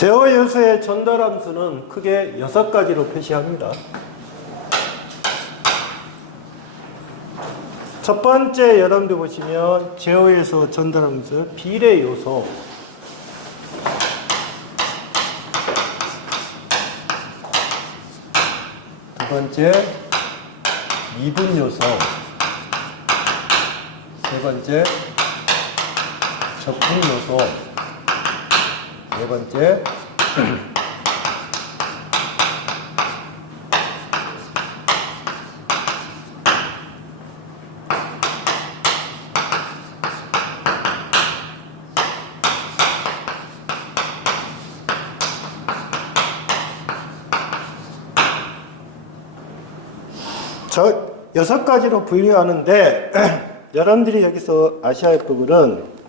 제어 요소의 전달 함수는 크게 6가지로 표시합니다. 첫 번째 여러분들 보시면 제어 요소 전달 함수 비례 요소. 두 번째 미분 요소. 세 번째 적분 요소. 네 번째 저 6가지로 분류하는데 여러분들이 여기서 아셔야 할 부분은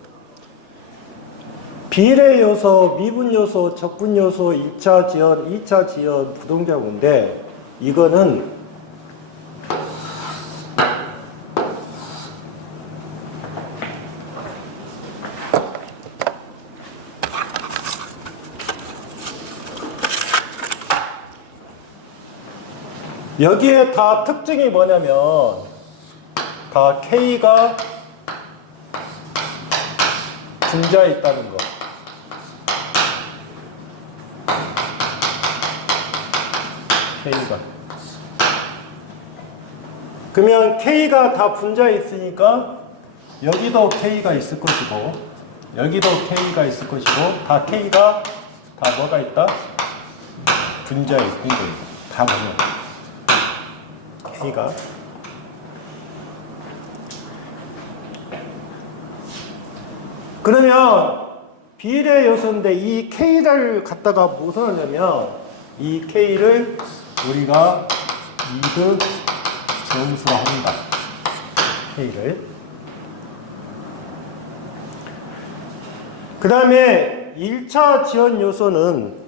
비례 요소, 미분 요소, 적분 요소, 1차 지연, 2차 지연, 부동자고인데 이거는 여기에 다 특징이 뭐냐면 다 K가 분자에 있다는 거. K가. 그러면 K가 다 분자에 있으니까 여기도 K가 있을 것이고 여기도 K가 있을 것이고 다 K가 다 뭐가 있다? 분자에 있는 거예요. 다 보면 K가. 그러면 비례 요소인데 이 K를 갖다가 무슨 하냐면 이 K를 우리가 이드 정수로 합니다. K를. 그 다음에 1차 지연 요소는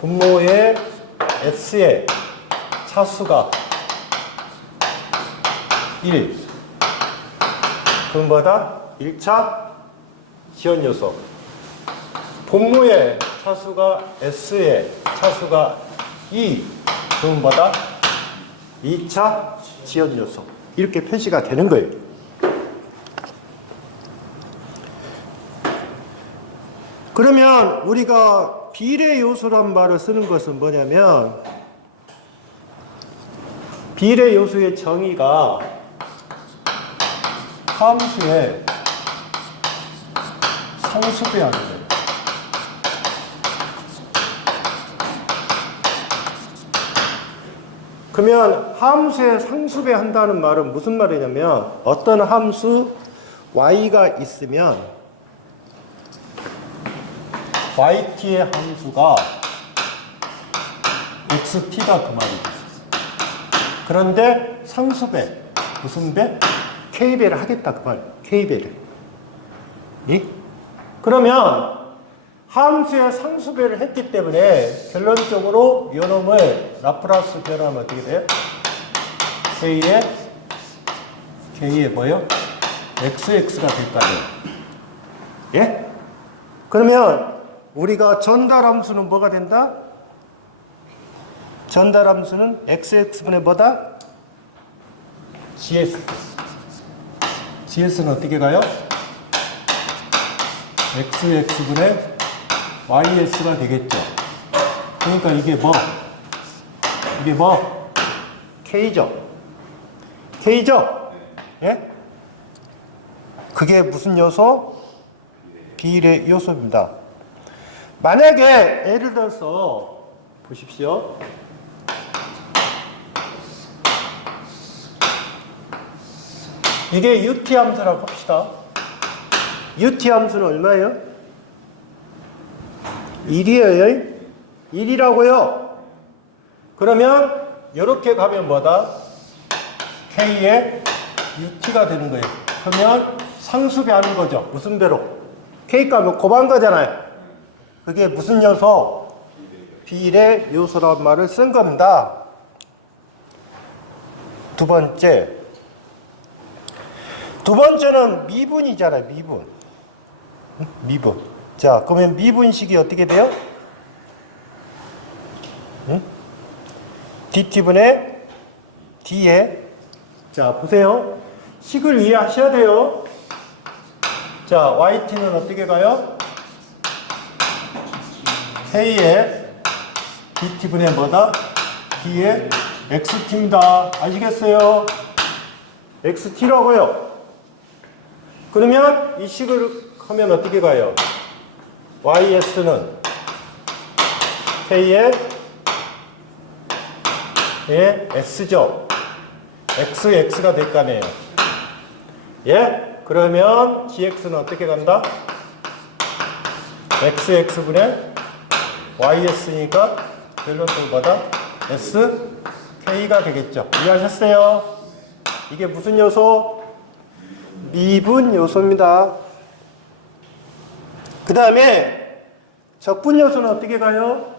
분모의 S의 차수가 1. 그럼 뭐다? 1차 지연 요소. 분모의 차수가 S의 차수가 2. 그럼 뭐다? 2차 지연 요소. 이렇게 표시가 되는 거예요. 그러면 우리가 비례 요소란 말을 쓰는 것은 뭐냐면 비례 요소의 정의가 함수의 상수배하는 거예요. 그러면 함수의 상수배 한다는 말은 무슨 말이냐면 어떤 함수 y가 있으면 yt의 함수가 xt다 그 말이죠. 그런데 상수배 무슨 배? k배를 하겠다 그 말. k배를. 그러면 함수의 상수배를 했기 때문에 결론적으로 이놈을 라프라스 변화하면 어떻게 돼요? k의 뭐요? xx가 될 거 아니에요. 예? 그러면 우리가 전달 함수는 뭐가 된다? 전달 함수는 xx분의 뭐다? gs. gs는 어떻게 가요? xx분의 ys가 되겠죠. 그러니까 이게 뭐? k죠. k죠? 예? 그게 무슨 요소? 비례 요소입니다. 만약에 예를 들어서 보십시오. 이게 ut 함수라고 합시다. ut 함수는 얼마예요? 1이에요. 1이라고요. 그러면 이렇게 가면 뭐다? k의 ut가 되는 거예요. 그러면 상수배 하는 거죠. 무슨 배로? k값은 곱한 거잖아요. 그게 무슨 요소? 비례 요소란 말을 쓴 겁니다. 두 번째, 두 번째는 미분이잖아요. 미분. 미분. 자, 그러면 미분식이 어떻게 돼요? 응? dt분의 d에, 자 보세요. 식을 이해하셔야 돼요. 자, yt는 어떻게 가요? k에 dt분의 뭐다? d에 xt입니다. 아시겠어요? xt라고요. 그러면 이 식을 하면 어떻게 가요? ys는 k에 s죠. x가 될 거 아니에요. 예? 그러면 gx는 어떻게 간다? x분의 ys니까 결론적으로 뭐다? sk가 되겠죠. 이해하셨어요? 이게 무슨 요소? 미분 요소입니다. 그 다음에 적분 요소는 어떻게 가요?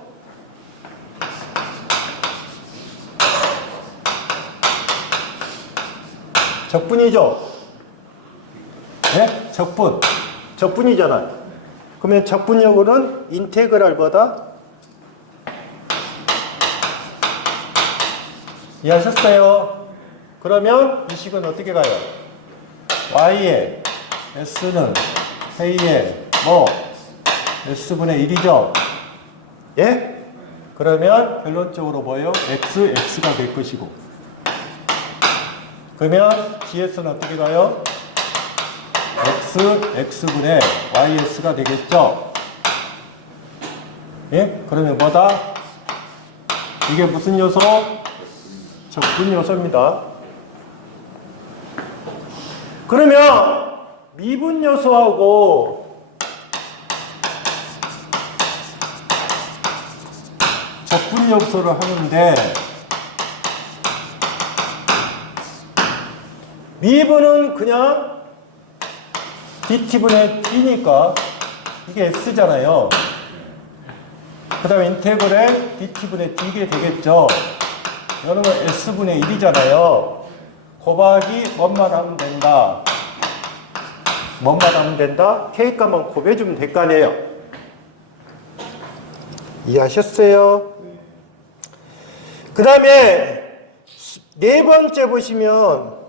적분이죠? 네? 적분이잖아요. 그러면 적분력은 인테그랄보다 이해하셨어요? 그러면 이 식은 어떻게 가요? y에 s는 k에 뭐 s분의 1이죠? 예? 그러면 결론적으로 뭐예요? x가 될 것이고, 그러면 gs는 어떻게 가요? x분의 ys가 되겠죠? 예? 그러면 뭐다? 이게 무슨 요소? 적분 요소입니다. 그러면 미분 요소하고 적분 요소를 하는데, 미분은 그냥 dt분의 d니까 이게 s잖아요. 그 다음에 인테그랄 dt분의 d게 되겠죠. 이거는 s분의 1이잖아요. 곱하기 뭐만 하면 된다? 뭐만 하면 된다? k값만 곱해주면 될 거 아니에요. 이해하셨어요? 그 다음에 네 번째 보시면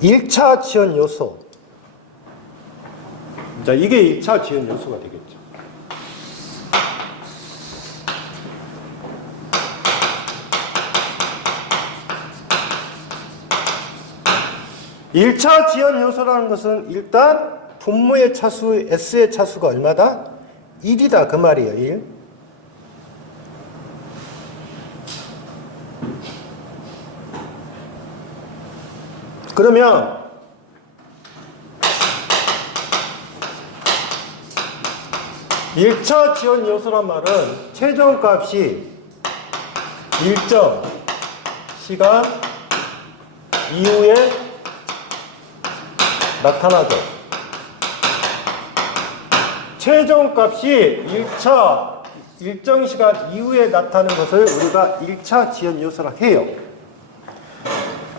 1차 지연 요소. 자, 이게 1차 지연 요소가 되겠죠. 1차 지연 요소라는 것은 일단 분모의 차수, S의 차수가 얼마다? 1이다. 그 말이에요. 1. 그러면 일차 지연 요소란 말은 최종값이 일정 시간 이후에 나타나죠. 최종값이 1차 일정 시간 이후에 나타나는 것을 우리가 1차 지연 요소라 해요.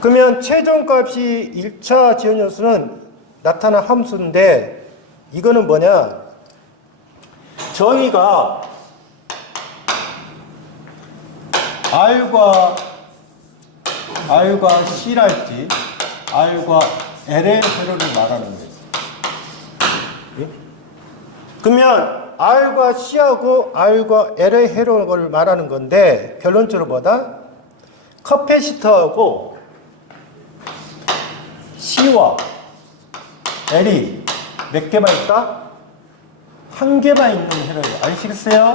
그러면 최종값이 1차 지연 요소는 나타난 함수인데, 이거는 뭐냐? 정의가 R과 C랄지 R과 L의 회로를 말하는 거예요. 그러면 R과 C하고 R과 L의 회로를 말하는 건데, 결론적으로 뭐다? 커패시터하고 C와 L이 몇 개만 있다? 한 개만 있는 회로예요. 아시겠어요?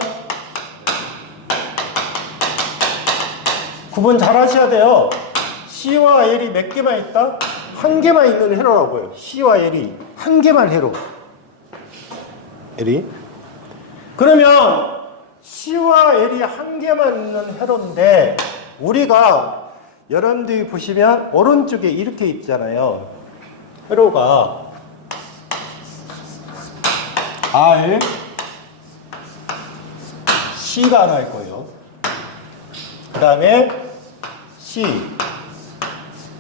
구분 잘 하셔야 돼요. C와 L이 몇 개만 있다? 한 개만 있는 회로라고요. C와 L이 한 개만 회로. L이. 그러면 C와 L이 한 개만 있는 회로인데, 우리가 여러분들이 보시면 오른쪽에 이렇게 있잖아요. 회로가 R, C가 하나 있고요. 그 다음에 C,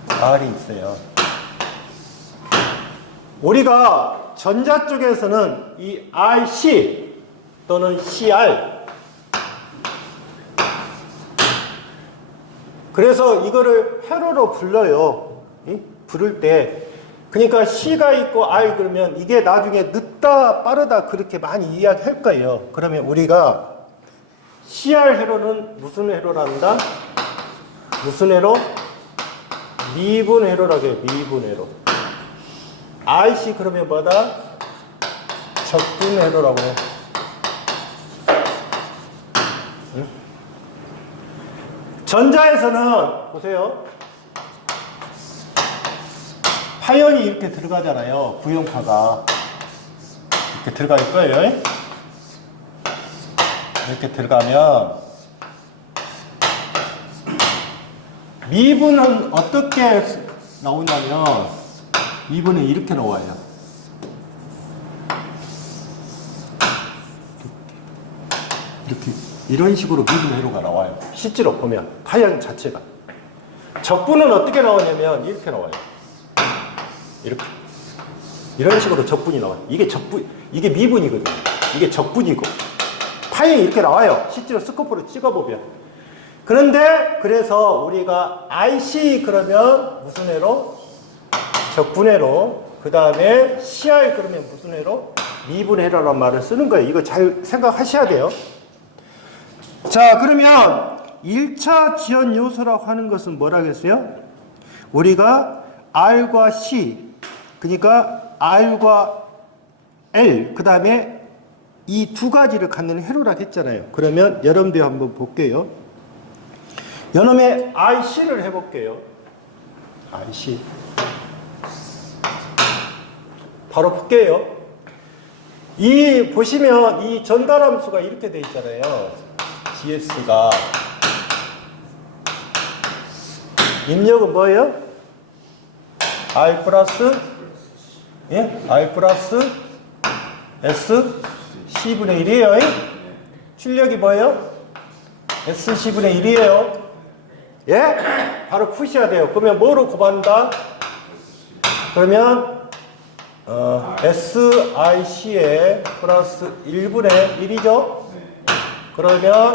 R이 있어요. 우리가 전자 쪽에서는 이 RC 또는 CR, 그래서 이거를 회로로 불러요. 부를 때. 그러니까 C가 있고 R 그러면 이게 나중에 늦다 빠르다 그렇게 많이 이야기할 거예요. 그러면 우리가 CR 회로는 무슨 회로란다? 무슨 회로? 미분 회로라고 해요. 미분 회로. RC 그러면 뭐다? 적분 회로라고 해요. 전자에서는 보세요. 파연이 이렇게 들어가잖아요. 구형파가 이렇게 들어갈 거예요. 이렇게 들어가면 미분은 어떻게 나오냐면 미분은 이렇게 나와요. 이렇게 이런 식으로 미분 회로가 나와요. 실제로 보면 파형 자체가. 적분은 어떻게 나오냐면 이렇게 나와요. 이렇게 이런 식으로 적분이 나와요. 이게 적분, 이게 미분이거든요. 이게 적분이고 파형이 이렇게 나와요. 실제로 스코프로 찍어보면. 그런데 그래서 우리가 IC 그러면 무슨 회로? 적분 회로. 그 다음에 CR 그러면 무슨 회로? 미분 회로라는 말을 쓰는 거예요. 이거 잘 생각하셔야 돼요. 자, 그러면 1차 지연 요소라고 하는 것은 뭐라겠어요? 우리가 R과 C, 그러니까 R과 L, 그 다음에 이 두 가지를 갖는 회로라고 했잖아요. 그러면 여러분들 한번 볼게요. 여놈의 IC를 해볼게요. IC. 바로 볼게요. 이, 보시면 이 전달함수가 이렇게 돼 있잖아요. GS가. 입력은 뭐예요? R 플러스, 예? R 플러스 S C분의 1이에요. 출력이 뭐예요? S C분의 1이에요. 예? 바로 푸셔야 돼요. 그러면 뭐로 곱한다? 그러면 SIC에 플러스 1분의 1이죠? 그러면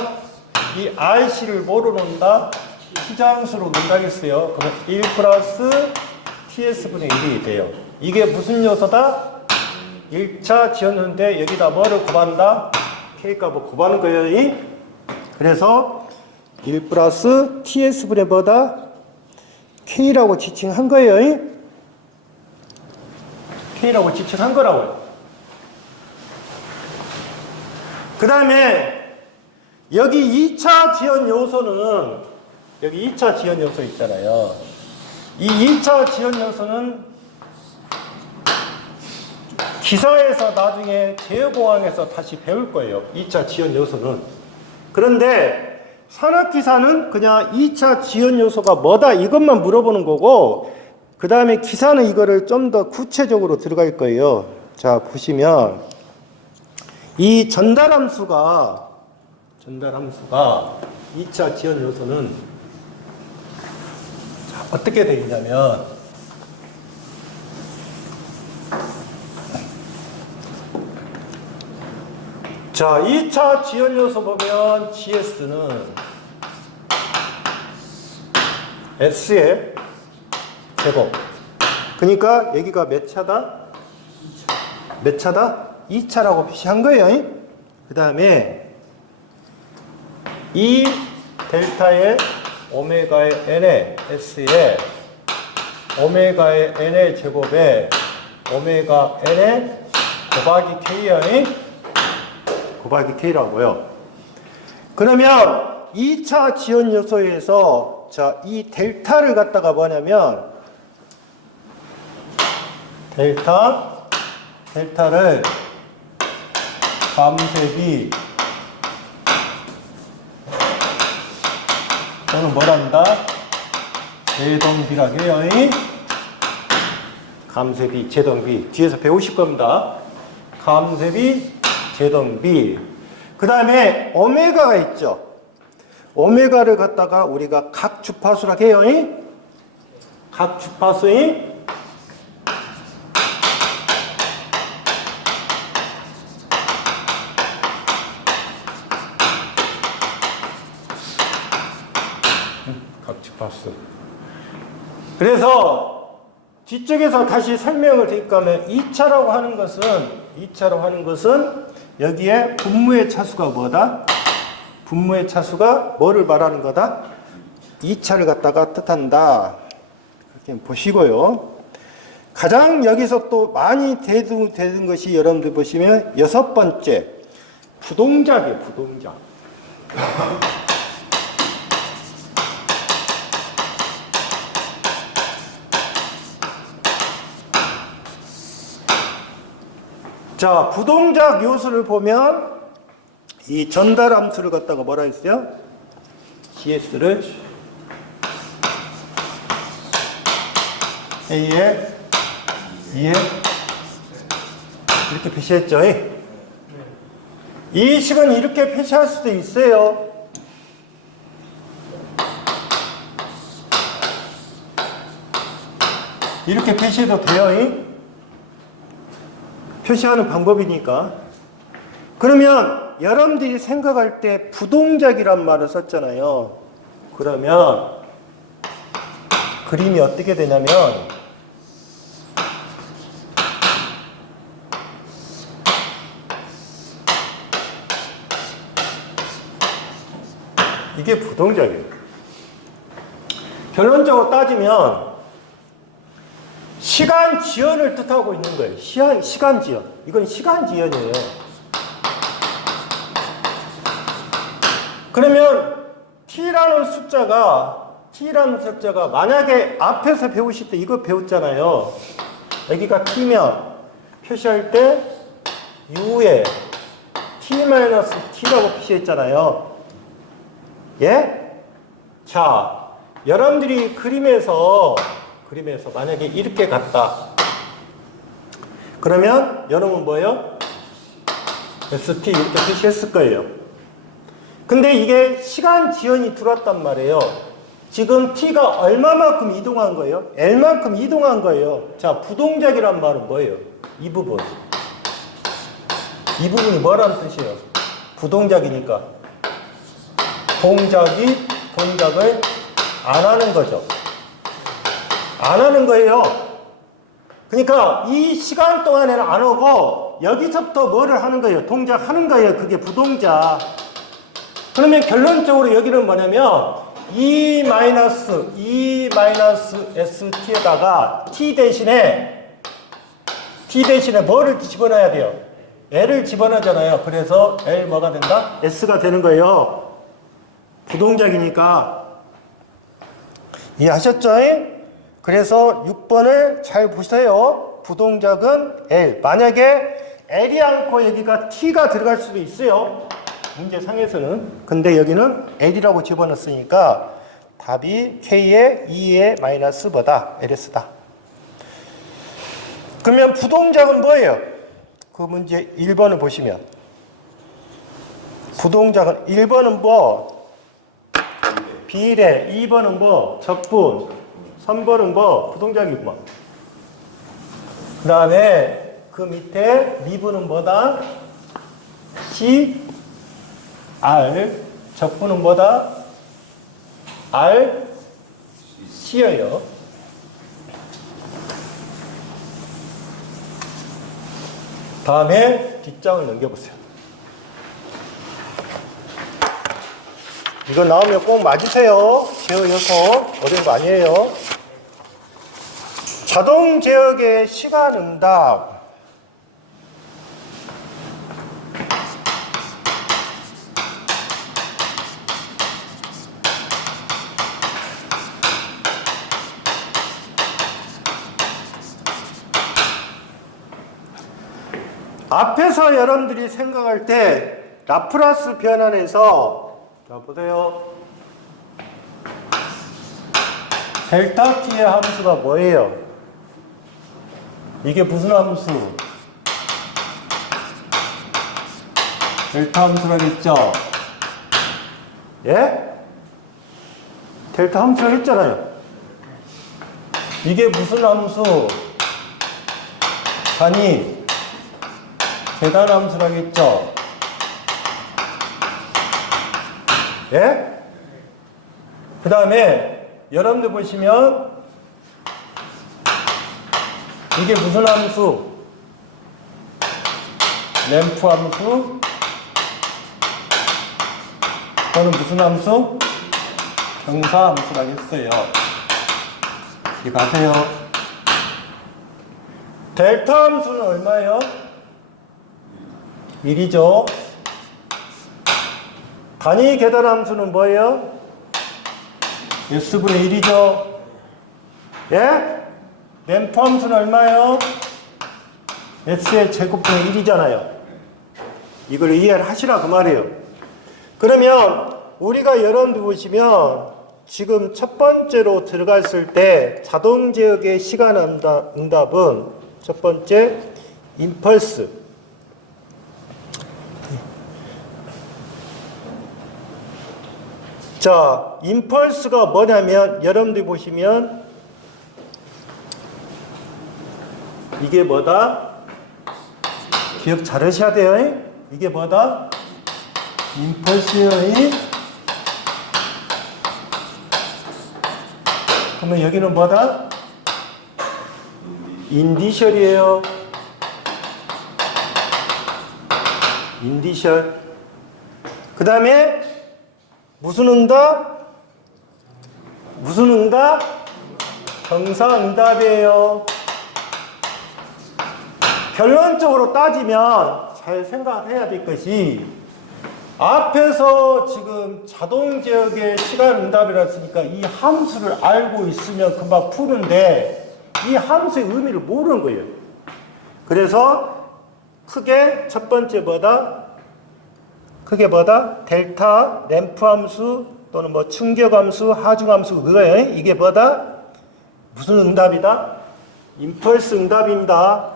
이 IC를 뭐로 놓는다? 시장수로 놓는다겠어요. 그러면 1 플러스 TS분의 1이 돼요. 이게 무슨 요소다? 1차 지연인데 여기다 뭐를 곱한다? K값을 곱하는 거예요. 그래서 1 플러스 TS분의 뭐다? K라고 지칭한 거예요. K라고 지칭한 거라고요. 그 다음에 여기 2차 지연 요소는 여기 2차 지연 요소 있잖아요. 이 2차 지연 요소는 기사에서 나중에 제어공학에서 다시 배울 거예요. 2차 지연 요소는. 그런데 산업기사는 그냥 2차 지연 요소가 뭐다 이것만 물어보는 거고, 그 다음에 기사는 이거를 좀 더 구체적으로 들어갈 거예요. 자, 보시면 이 전달함수가 2차 지연 요소는 자, 어떻게 되어 있냐면 자, 2차 지연 요소 보면 GS는 S의 제곱. 그러니까 여기가 몇 차다? 몇 차다? 2차라고 표시한 거예요. 그 다음에 이 델타의 오메가의 n의 S에 오메가의 n의 제곱에 오메가 n의 곱하기 K의 곱하기 K라고요. 그러면 2차 지연 요소에서 자, 이 델타를 갖다가 뭐냐면 델타를 감쇄비 또는 뭐란다? 제동비라고 해요. 감쇄비, 제동비 뒤에서 배우실 겁니다. 감쇄비, 제동비. 그 다음에 오메가가 있죠. 오메가를 갖다가 우리가 각 주파수라 해요. 각 주파수의 각 주파수. 그래서 뒤쪽에서 다시 설명을 드릴까 하면 2차라고 하는 것은 여기에 분모의 차수가 뭐다? 분모의 차수가 뭐를 말하는 거다? 2차를 갖다가 뜻한다. 이렇게 보시고요. 가장 여기서 또 많이 되는 것이 여러분들 보시면 6번째 부동작이에요. 부동작. 자, 부동작 요소를 보면 이 전달 함수를 갖다가 뭐라 했어요? GS를 A에 2에 이렇게 표시했죠. 이 식은 이렇게 표시할 수도 있어요. 이렇게 표시해도 돼요. 표시하는 방법이니까. 그러면 여러분들이 생각할 때 부동작이란 말을 썼잖아요. 그러면 그림이 어떻게 되냐면 이게 부동작이에요. 결론적으로 따지면 시간 지연을 뜻하고 있는 거예요. 시간 지연. 이건 시간 지연이에요. 그러면 t라는 숫자가 만약에 앞에서 배우실 때 이거 배웠잖아요. 여기가 t면 표시할 때 u에 t-t라고 표시했잖아요. 예? 자, 여러분들이 그림에서 만약에 이렇게 갔다. 그러면 여러분 뭐예요? ST 이렇게 표시했을 거예요. 근데 이게 시간 지연이 들어왔단 말이에요. 지금 T가 얼마만큼 이동한 거예요? L만큼 이동한 거예요. 자, 부동작이란 말은 뭐예요? 이 부분. 이 부분이 뭐라는 뜻이에요? 부동작이니까. 동작을 안 하는 거죠. 안 하는 거예요. 그러니까 이 시간 동안에는 안 오고 여기서부터 뭐를 하는 거예요? 동작하는 거예요. 그게 부동작. 그러면 결론적으로 여기는 뭐냐면 E-ST에다가 T 대신에 뭐를 집어넣어야 돼요? L을 집어넣잖아요. 그래서 L 뭐가 된다? S가 되는 거예요. 부동작이니까. 이해하셨죠? 그래서 6번을 잘 보세요. 부동작은 L. 만약에 L이 않고 여기가 T가 들어갈 수도 있어요. 문제상에서는. 근데 여기는 L이라고 집어넣었으니까 답이 K의 2의 마이너스보다 LS다. 그러면 부동작은 뭐예요? 그 문제 1번을 보시면 부동작은 1번은 뭐? 비례. 2번은 뭐? 적분. 3번은 뭐? 부동작이구만. 그 다음에 그 밑에 미분은 뭐다? C, R. 적분은 뭐다? R, C예요. 다음에 뒷장을 넘겨보세요. 이거 나오면 꼭 맞으세요. 제어 요소. 어려운 거 아니에요. 자동 제어의 시간 응답. 앞에서 여러분들이 생각할 때 라프라스 변환에서 자 보세요. 델타 t의 함수가 뭐예요? 이게 무슨 함수? 델타 함수라고 했죠? 예? 델타 함수라고 했잖아요. 이게 무슨 함수? 단위 계단 함수라고 했죠? 예? 그 다음에 여러분들 보시면 이게 무슨 함수? 램프 함수 또는 무슨 함수? 경사 함수라고 했어요. 이렇게 가세요. 델타 함수는 얼마예요? 1이죠. 단위 계단 함수는 뭐예요? S분의 1이죠. 예? 램프 함수는 얼마예요? S의 제곱분의 1이잖아요. 이걸 이해를 하시라 그 말이에요. 그러면 우리가 여러분들 보시면 지금 첫 번째로 들어갔을 때 자동제역의 시간 응답은 첫 번째 임펄스. 자, 임펄스가 뭐냐면 여러분들이 보시면 이게 뭐다? 기억 잘 하셔야 돼요. 이게 뭐다? 임펄스의 그러면 여기는 뭐다? 인디셜이에요. 인디셜. 그 다음에 무슨 응답? 무슨 응답? 경사 응답이에요. 결론적으로 따지면 잘 생각해야 될 것이 앞에서 지금 자동제역의 시간 응답이라 했으니까 이 함수를 알고 있으면 금방 푸는데 이 함수의 의미를 모르는 거예요. 그래서 크게 첫 번째 뭐다? 크게 뭐다? 델타, 램프 함수 또는 뭐 충격 함수, 하중 함수 그거예요. 이게 뭐다? 무슨 응답이다? 임펄스 응답입니다.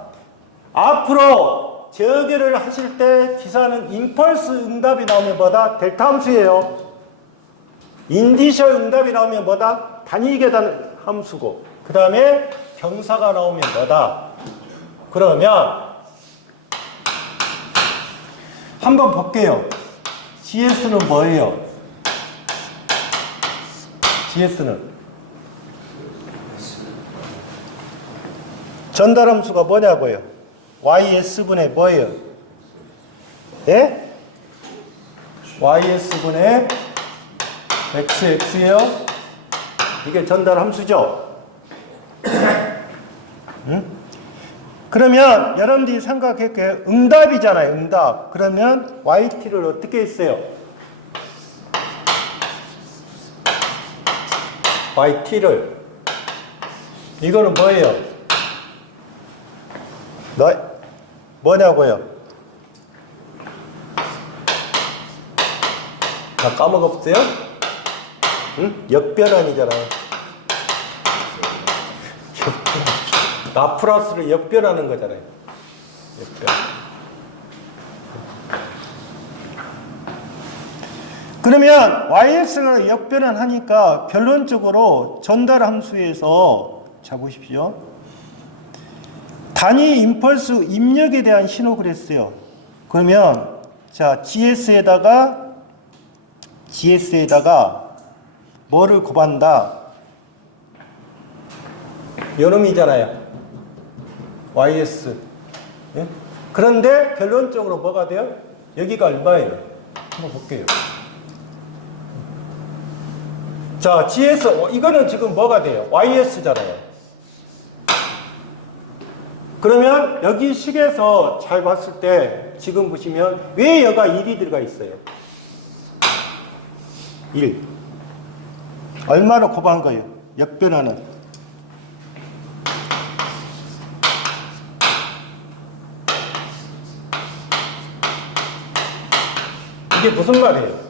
앞으로 제어계를 하실 때 기사는 임펄스 응답이 나오면 뭐다? 델타 함수예요. 인디셜 응답이 나오면 뭐다? 단위 계단 함수고 그 다음에 경사가 나오면 뭐다? 그러면 한번 볼게요. GS는 뭐예요? GS는 전달 함수가 뭐냐고요? YS분의 뭐예요? 예? YS분의 XX예요? 이게 전달 함수죠? 응? 그러면 여러분들이 생각할게요. 응답이잖아요. 응답. 그러면 YT를 어떻게 했어요? YT를 이거는 뭐예요? 뭐냐고요? 다 까먹었어요? 응? 역변환이잖아요. 역변환. 라프라스를 역변하는 거잖아요. 역변. 그러면 YS를 역변환 하니까 결론적으로 전달 함수에서 자 보십시오. 단위 임펄스 입력에 대한 신호 그랬어요. 그러면 자 GS에다가 뭐를 곱한다? 요놈이잖아요. YS. 예? 그런데 결론적으로 뭐가 돼요? 여기가 얼마예요? 한번 볼게요. 자, GS, 이거는 지금 뭐가 돼요? YS잖아요. 그러면 여기 식에서 잘 봤을 때 지금 보시면 왜 여가 1이 들어가 있어요? 1. 얼마로 곱한 거예요? 역변하는. 이게 무슨 말이에요?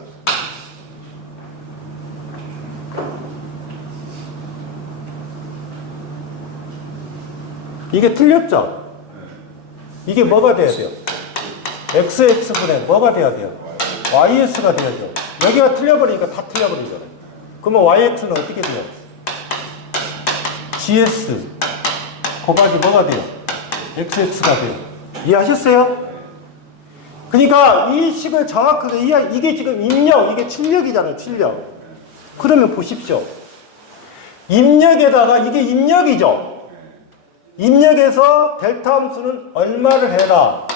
이게 틀렸죠? 이게 뭐가 돼야 돼요? XX분의 뭐가 돼야 돼요? YS가 돼야죠. 여기가 틀려버리니까 다 틀려버리잖아요. 그러면 yx는 어떻게 돼요? gs 곱하기 뭐가 돼요? xx가 돼요. 이해하셨어요? 그러니까 이 식을 정확하게 이게 지금 입력, 이게 출력이잖아요. 출력. 그러면 보십시오. 입력에다가 이게 입력이죠. 입력에서 델타 함수는 얼마를 해라.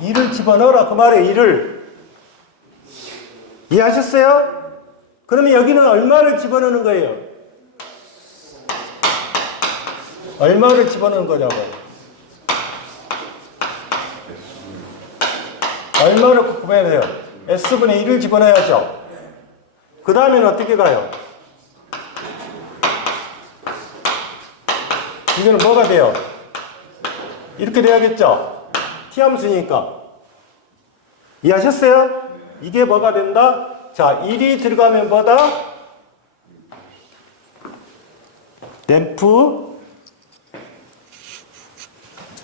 2를 집어넣어라. 그 말에 2를. 이해하셨어요? 그러면 여기는 얼마를 집어넣는 거예요? 얼마를 집어넣는 거냐고요? 얼마를 구해야 돼요? S분의 1을 집어넣어야죠. 그 다음에는 어떻게 가요? 이거는 뭐가 돼요? 이렇게 돼야겠죠? T함수니까. 이해하셨어요? 이게 뭐가 된다? 자, 1이 들어가면 뭐다? 램프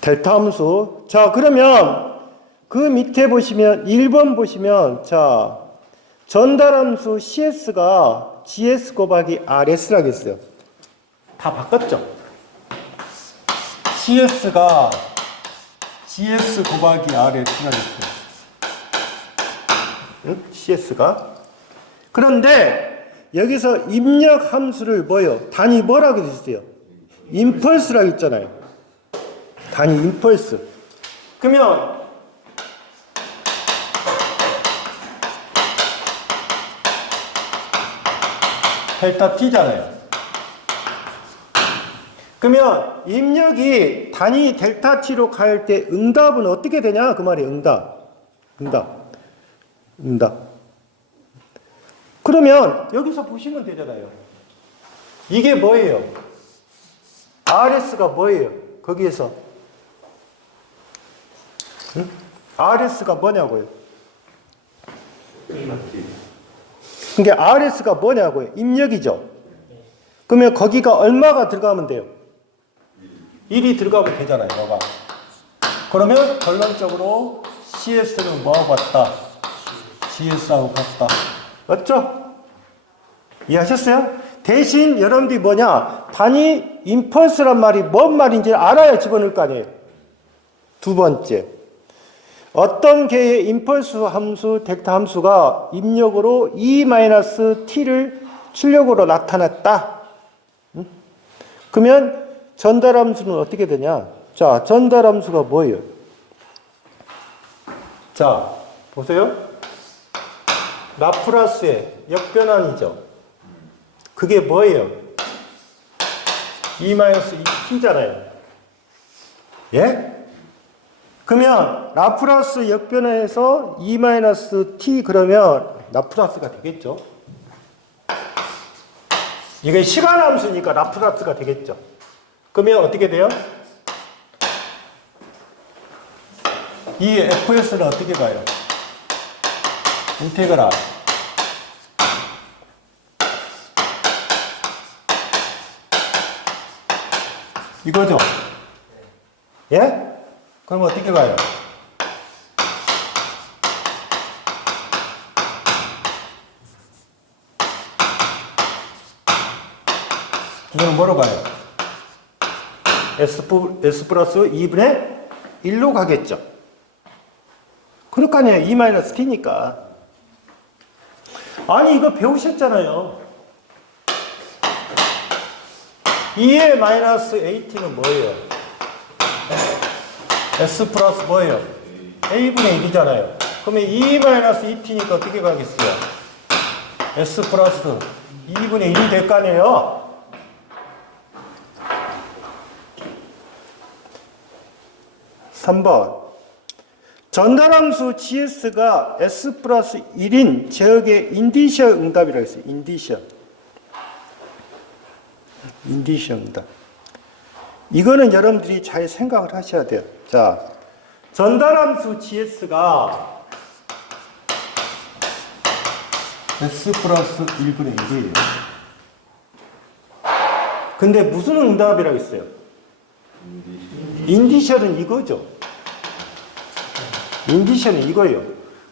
델타 함수. 자, 그러면 그 밑에 보시면 1번 보시면 자, 전달함수 CS가 GS 곱하기 RS라고 했어요. 다 바꿨죠? CS가 GS 곱하기 RS라고 했어요. 응? CS가. 그런데 여기서 입력 함수를 뭐요? 단위 뭐라고 했어요? 임펄스라고 했잖아요. 단위 임펄스. 그러면 델타 T잖아요. 그러면 입력이 단위 델타 T로 갈 때 응답은 어떻게 되냐? 그 말이에요. 응답. 그러면 여기서 보시면 되잖아요. 이게 뭐예요? RS가 뭐예요? 거기에서. 응? RS가 뭐냐고요? 그러니까 RS가 뭐냐고요? 입력이죠. 그러면 거기가 얼마가 들어가면 돼요? 1이 들어가면 되잖아요. 뭐가. 그러면 결론적으로 CS는 뭐하고 같다? GS하고 같다. 맞죠? 이해하셨어요? 대신 여러분들이 뭐냐? 단위 임펄스란 말이 뭔 말인지 알아야 집어넣을 거 아니에요. 두 번째. 어떤 개의 임펄스 함수, 델타 함수가 입력으로 E-T를 출력으로 나타났다. 그러면 전달 함수는 어떻게 되냐? 자, 전달 함수가 뭐예요? 자, 보세요. 라프라스의 역변환이죠. 그게 뭐예요? E-T잖아요. 예? 그러면 라프라스 역변환에서 E-T 그러면 라프라스가 되겠죠. 이게 시간 함수니까 라프라스가 되겠죠. 그러면 어떻게 돼요? 이 FS는 어떻게 가요? 인테그랄 이거죠? 예? 그럼 어떻게 가요? 이거는 뭐로 가요? S 플러스 2분의 1로 가겠죠. 그럴 거 아니에요. E-T니까. 아니, 이거 배우셨잖아요. 2의 마이너스 AT는 뭐예요? S 플러스 뭐예요? A분의 1이잖아요. 그러면 2 마이너스 2T니까 어떻게 가겠어요? S 플러스 2분의 1이 될 거 아니에요? (3번) 전달함수 GS가 S 플러스 1인 제역의 인디셜 응답이라고 했어요. 인디셜 응답. 이거는 여러분들이 잘 생각을 하셔야 돼요. 자, 전달함수 GS가 S 플러스 1분의 1이에요. 근데 무슨 응답이라고 했어요? 인디셜은 이거죠. 인디셜은 이거예요.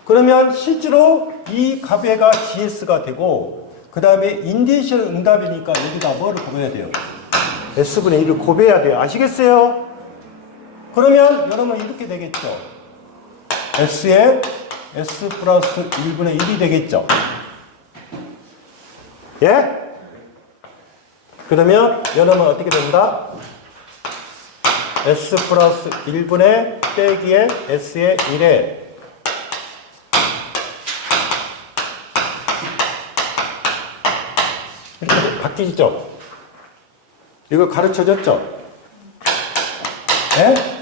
그러면 실제로 이 값에가 GS가 되고 그 다음에 인디셜 응답이니까 여기다 뭐를 곱해야 돼요? S분의 1을 곱해야 돼요. 아시겠어요? 그러면 여러분 이렇게 되겠죠. S에 S 플러스 1분의 1이 되겠죠. 예? 그러면 여러분 어떻게 된다? S 플러스 1분의 빼기에 S의 1에 이렇게 바뀌죠. 이거 가르쳐줬죠? 예?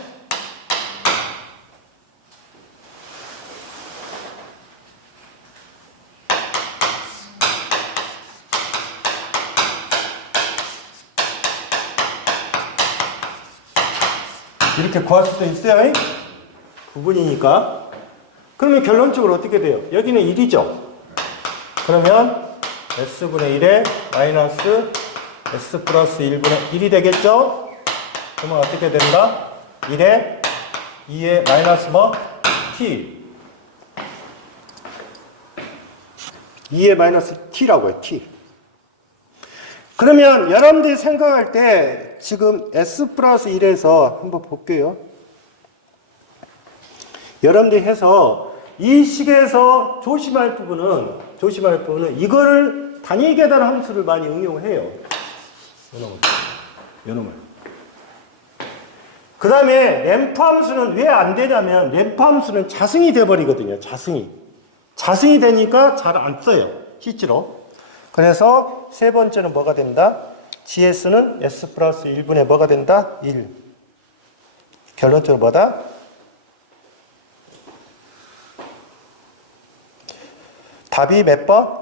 이렇게 구할 수도 있어요. 구분이니까. 그러면 결론적으로 어떻게 돼요? 여기는 1이죠. 그러면 S분의 1에 마이너스 S 플러스 1분의 1이 되겠죠? 그러면 어떻게 된다? 1에 2에 마이너스 뭐? T. 2에 마이너스 T라고요. T. 그러면 여러분들이 생각할 때 지금 S 플러스 1에서 한번 볼게요. 여러분들이 해서 이 식에서 조심할 부분은 이거를 단위 계산 함수를 많이 응용해요. 요놈을. 그 다음에 램프 함수는 왜 안 되냐면 램프 함수는 자승이 돼버리거든요. 자승이 되니까 잘 안 써요. 실제로. 그래서 세 번째는 뭐가 된다? GS는 S 플러스 1분의 뭐가 된다? 1. 결론적으로 뭐다? 답이 몇 번?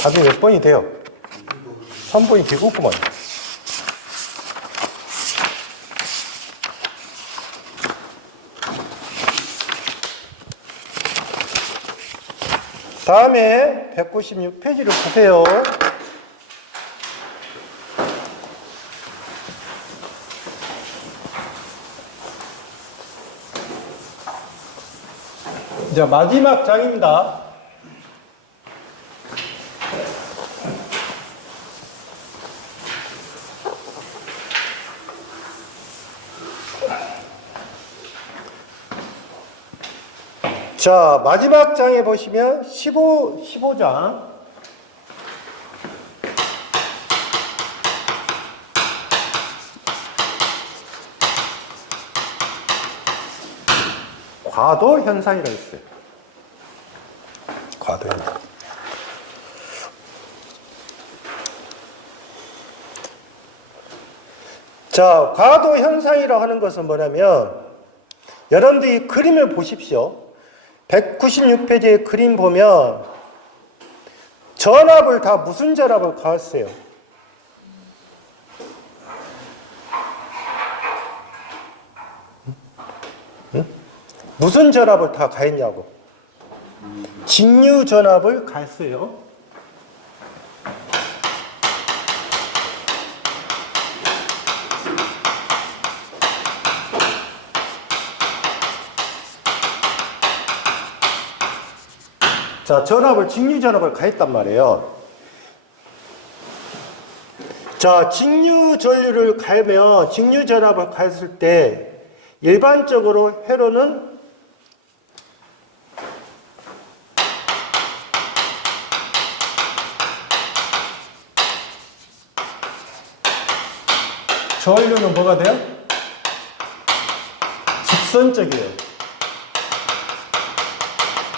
답이 몇 번이 돼요? 3번이 되겠구만. 다음에 196페이지를 보세요. 이제 마지막 장입니다. 자, 마지막 장에 보시면 15장. 과도 현상이라고 있어요. 과도 현상. 자, 과도 현상이라고 하는 것은 뭐냐면 여러분들이 그림을 보십시오. 196페이지의 그림 보면 전압을 다 무슨 전압을 가했어요? 응? 무슨 전압을 다 가했냐고. 직류 전압을 가했어요. 자, 직류 전압을 가했단 말이에요. 자, 직류 전류를 가하면, 직류 전압을 가했을 때, 일반적으로 회로는 전류는 뭐가 돼요? 직선적이에요.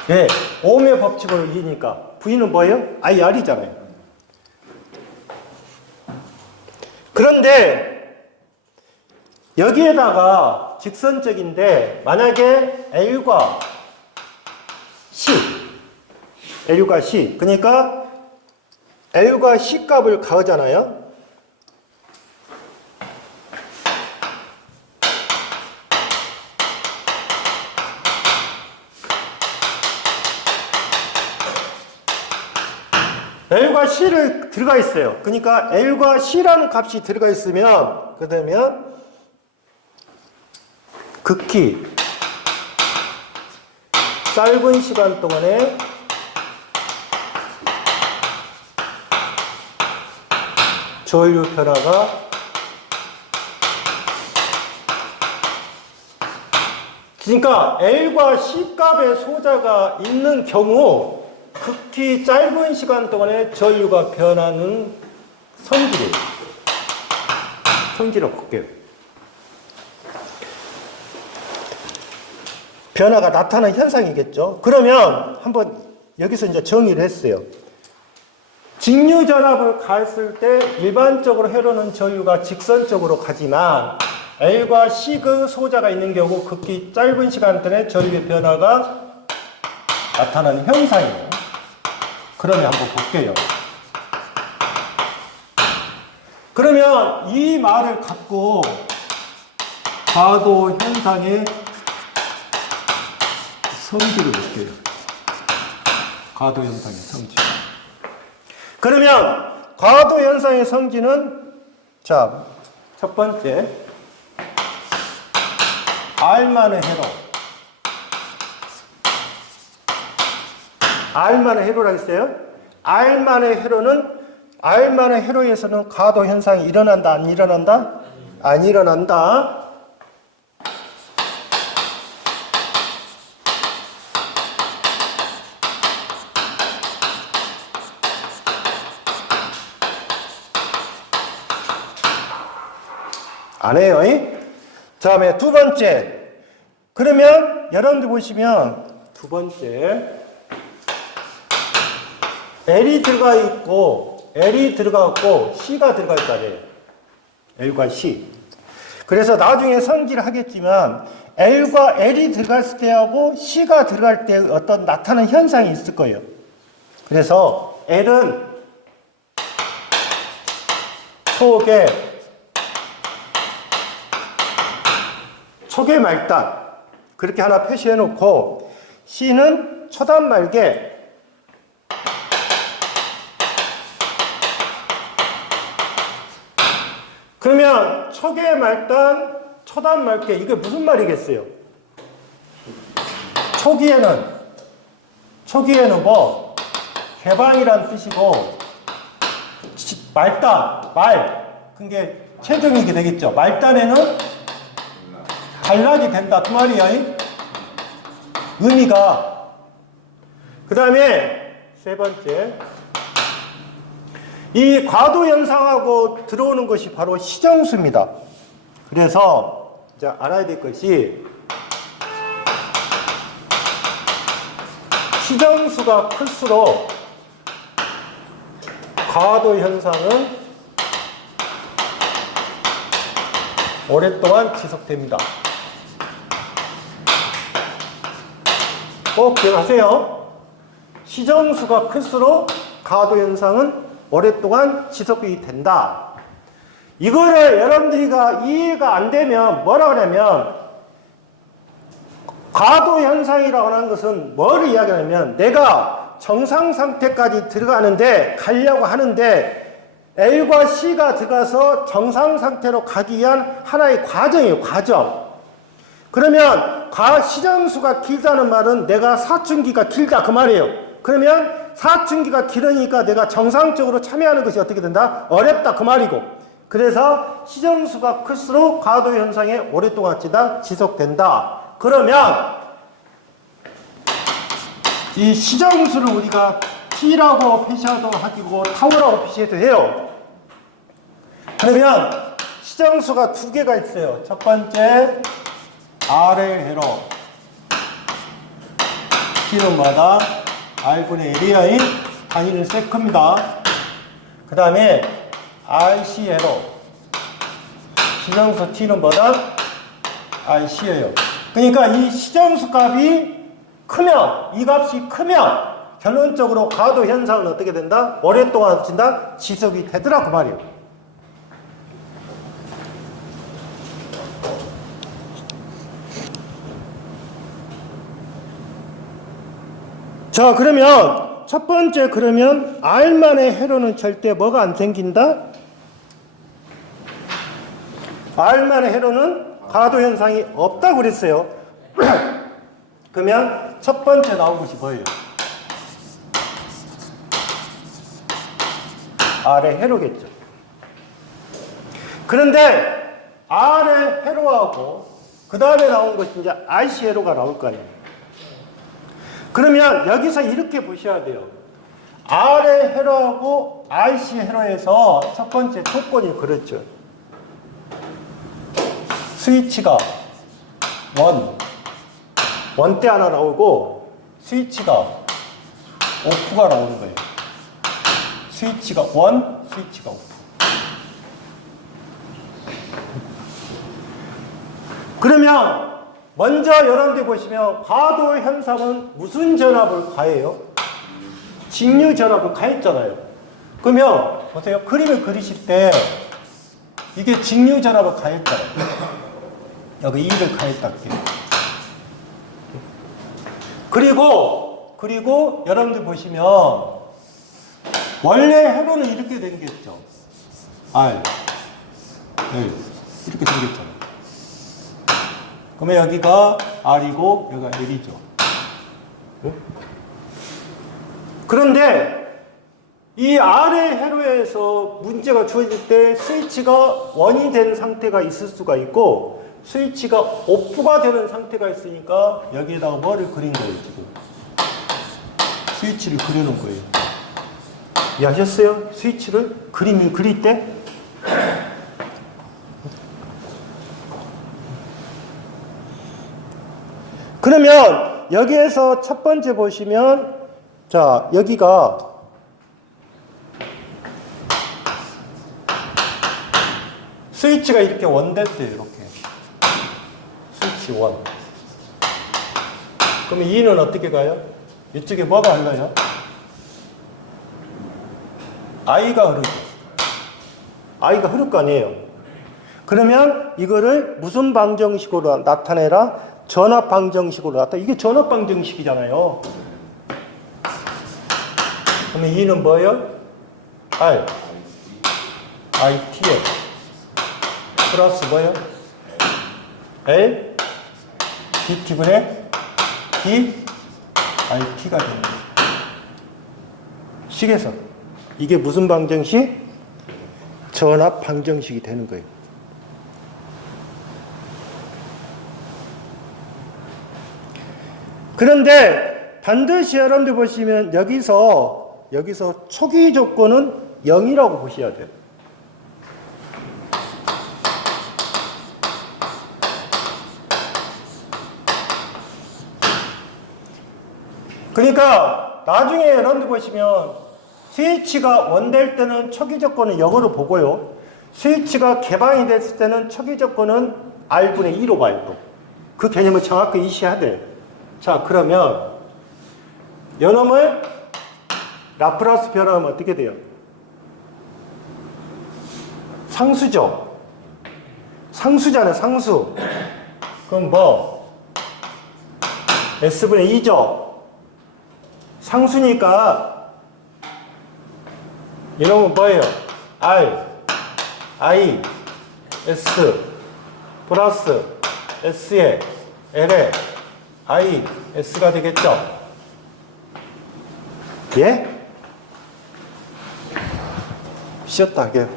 네, ohm의 법칙으로 이기니까 V는 뭐예요? IR이잖아요. 그런데 여기에다가 직선적인데 만약에 L과 C 그러니까 L과 C 값을 가하잖아요. L과 C를 들어가 있어요. 그러니까 L과 C라는 값이 들어가 있으면 그러면 극히 짧은 시간 동안에 전류 변화가 그러니까 L과 C 값의 소자가 있는 경우 극히 짧은 시간 동안에 전류가 변하는 성질이에요. 성질을 볼게요. 변화가 나타나는 현상이겠죠. 그러면 한번 여기서 이제 정의를 했어요. 직류전압을 갔을 때 일반적으로 회로는 전류가 직선적으로 가지만 L과 C 그 소자가 있는 경우 극히 짧은 시간 동안에 전류의 변화가 나타나는 현상이에요. 그러면 한번 볼게요. 그러면 이 말을 갖고 과도 현상의 성질을 볼게요. 과도 현상의 성질. 그러면 과도 현상의 성질은 자, 첫 번째 R만의 회로. R만의 회로라 했어요. R만의 회로에서는 과도 현상이 일어난다, 안 일어난다? 안 일어난다. 안 해요. 다음에 두 번째. 그러면 여러분들 보시면 두 번째 L이 들어가 있고 C가 들어가 있다 그래요. L과 C. 그래서 나중에 성질을 하겠지만 L과 L이 들어갔을 때하고 C가 들어갈 때 어떤 나타나는 현상이 있을 거예요. 그래서 L은 초계 말단 그렇게 하나 표시해 놓고 C는 초단 말개 그러면 초계 말단 초단 말개 이게 무슨 말이겠어요? 초기에는 뭐 개방이란 뜻이고 말단 그게 최종이게 되겠죠. 말단에는 단락이 된다 그 말이야. 의미가. 그 다음에 세 번째 이 과도 현상하고 들어오는 것이 바로 시정수입니다. 그래서 이제 알아야 될 것이 시정수가 클수록 과도 현상은 오랫동안 지속됩니다. 꼭 기억하세요. 시정수가 클수록 과도 현상은 오랫동안 지속이 된다. 이거를 여러분들이가 이해가 안 되면 뭐라 그러냐면 과도 현상이라고 하는 것은 뭐를 이야기하냐면 내가 정상 상태까지 가려고 하는데 L과 C가 들어가서 정상 상태로 가기 위한 하나의 과정이에요. 과정. 그러면 시정수가 길다는 말은 내가 사춘기가 길다 그 말이에요. 그러면 사춘기가 길으니까 내가 정상적으로 참여하는 것이 어떻게 된다? 어렵다 그 말이고. 그래서 시정수가 클수록 과도 현상이 오랫동안 지속된다. 그러면 이 시정수를 우리가 T라고 표시하도 하고 타우라고 표시해도 해요. 그러면 시정수가 두 개가 있어요. 첫 번째 R의 회로 T는 마다 R분의 L이 단위는 세크입니다. 그 다음에 RC 회로 시정수 T는 뭐다? RC예요. 그러니까 이 시정수 값이 크면 이 값이 크면 결론적으로 과도 현상은 어떻게 된다? 오랫동안 지속이 되더라 그 말이에요. 자, 그러면 첫 번째 그러면 R만의 회로는 절대 뭐가 안 생긴다? R만의 회로는 과도 현상이 없다고 그랬어요. 그러면 첫 번째 나온 것이 뭐예요? R의 회로겠죠. 그런데 R의 회로하고 그 다음에 나온 것이 이제 RC 회로가 나올 거 아니에요. 그러면 여기서 이렇게 보셔야 돼요. R의 회로하고 RC 회로에서 첫 번째 조건이 그렇죠. 스위치가 원대 하나 나오고 스위치가 오프가 나오는 거예요. 스위치가 스위치가 오프. 그러면 먼저 여러분들 보시면 과도 현상은 무슨 전압을 가해요? 직류 전압을 가했잖아요. 그러면 보세요. 그림을 그리실 때 이게 직류 전압을 가했잖아요. 여기 2를 가했다 할게요. 그리고 여러분들 보시면 원래 회로는 이렇게 생겼죠. R, L 이렇게 생겼잖아요. 그러면 여기가 R이고 여기가 L이죠. 그런데 이 R의 회로에서 문제가 주어질 때 스위치가 원이 된 상태가 있을 수가 있고 스위치가 오프가 되는 상태가 있으니까 여기에다가 뭐를 그린 거예요, 지금? 스위치를 그려놓은 거예요. 이해하셨어요? 스위치를 그릴 때? 그러면 여기에서 첫 번째 보시면 자, 여기가 스위치가 이렇게 원됐어요, 이렇게. 스위치 원. 그러면 2는 어떻게 가요? 이쪽에 뭐가 흘러요? I가 흐르죠. I가 흐를 거 아니에요. 그러면 이거를 무슨 방정식으로 나타내라? 전압 방정식으로 나타내. 이게 전압 방정식이잖아요. 그러면 2는 뭐예요? R, IT에 플러스 뭐예요? L, DT분의 D, IT가 되는 거예요. 식에서. 이게 무슨 방정식? 전압 방정식이 되는 거예요. 그런데 반드시 여러분들 보시면 여기서 초기 조건은 0이라고 보셔야 돼요. 그러니까 나중에 여러분들 보시면 스위치가 원될 때는 초기 조건은 0으로 보고요. 스위치가 개방이 됐을 때는 초기 조건은 R분의 2로 봐요. 또. 그 개념을 정확히 이해해야 돼요. 자, 그러면 요놈을 라프라스 변화하면 어떻게 돼요? 상수죠. 상수잖아요, 상수. 그럼 뭐? S분의 2죠. 상수니까 이놈은 뭐예요? R, I, S 플러스 S에 L에 I, S가 되겠죠? 예? 쉬었다 하게요.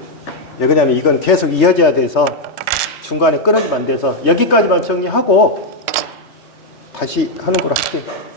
왜냐면 이건 계속 이어져야 돼서 중간에 끊어지면 안 돼서 여기까지만 정리하고 다시 하는 걸로 할게요.